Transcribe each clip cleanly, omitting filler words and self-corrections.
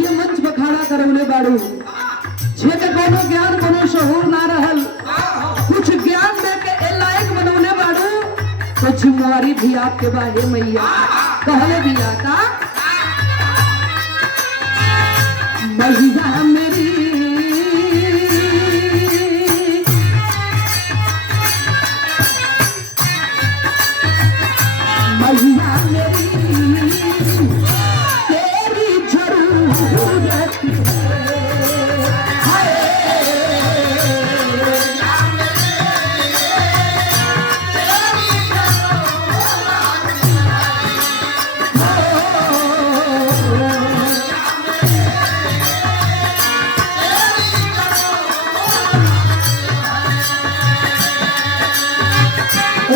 ये मंच पर खड़ा करौले बाड़ू छेके कोनो ज्ञान कोनो शहूर ना रहल कुछ ज्ञान दे के ए लायक बनौले बाड़ू तो जिम्मेवारी भी आपके बाहे मैया कहले दिया का मैया मेरी मैया मेरी तेरी जरूरत है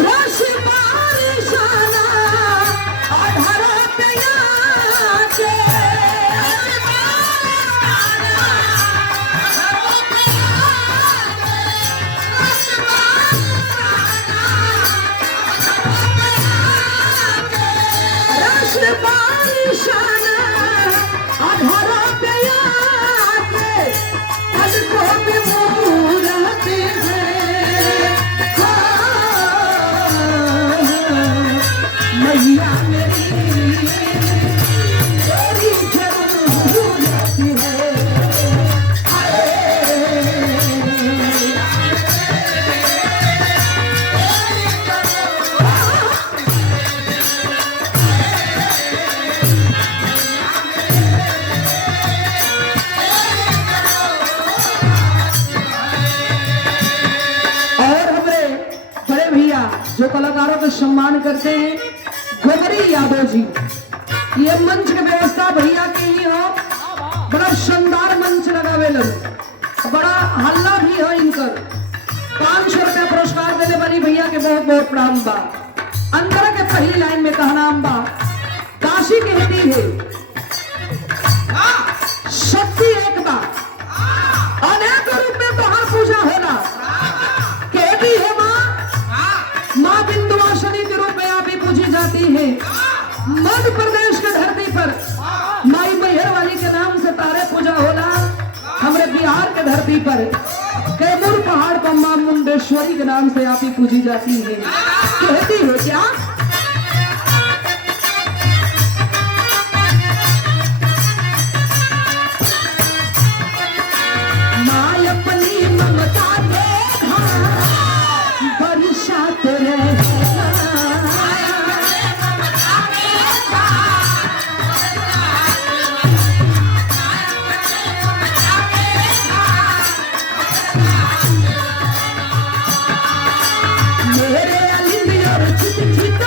रश बारिशाना अधरा पे आके रश बारिशाना अधरा पे आके पलकों पे मुहूर्ते हैं मैया मेरी तेरी जरूरत है और हमारे बड़े भैया जो कलाकारों का सम्मान करते हैं गोगरी यादव जी ये मंच की व्यवस्था भैया की ही हो बड़ा शानदार मंच लगावे लगे बड़ा हल्ला भी हो इनकर 500 रुपया पुरस्कार देने वाली भैया के बहुत बहुत प्रणाम बा अंदर के पहली लाइन में कहना बा काशी कहती है शक्ति एक बा अनेक रूप में तोहर पूजा होला कहती है माँ विंध्यवासिनी के रूप में आप ही पूजी जाती है मध्य प्रदेश के धरती पर माई मैहर वाली के नाम से तारे पूजा होला हमारे बिहार के धरती पर कैमूर पहाड़ पर मां मुंडेश्वरी के नाम से आप ही पूजी जाती है कहती है क्या माँ अपनी ममता देखा बरसात रहे मेरे अली और चित चित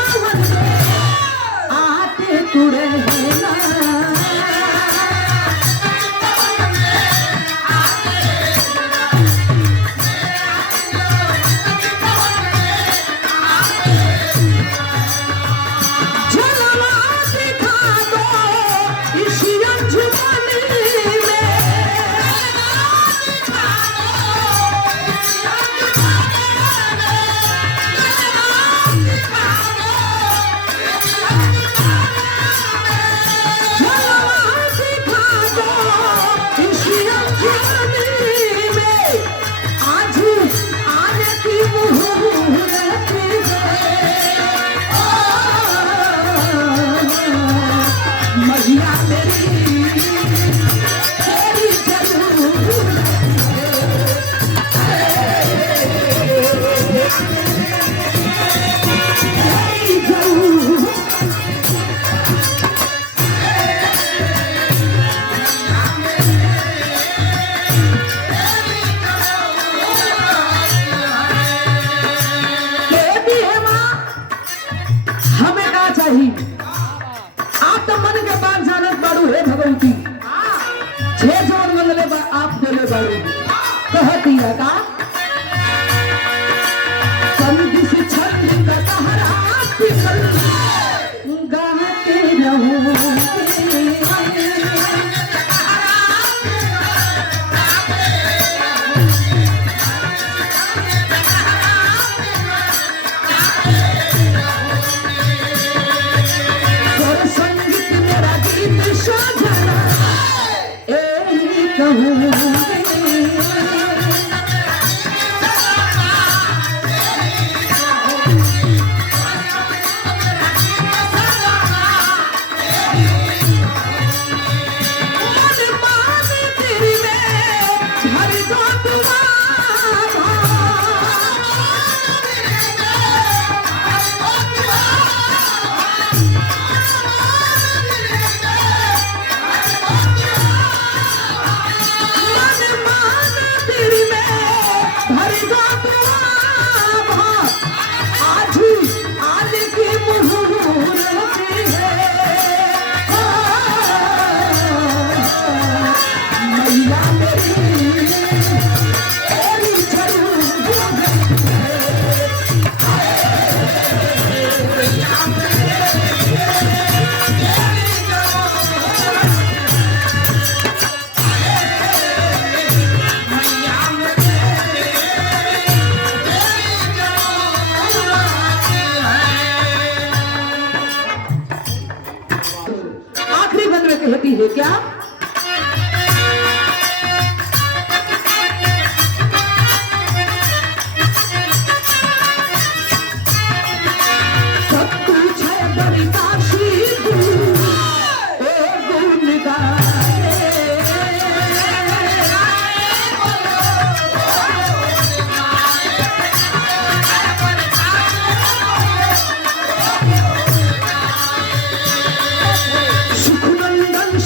कहती है क्या?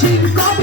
Sincopy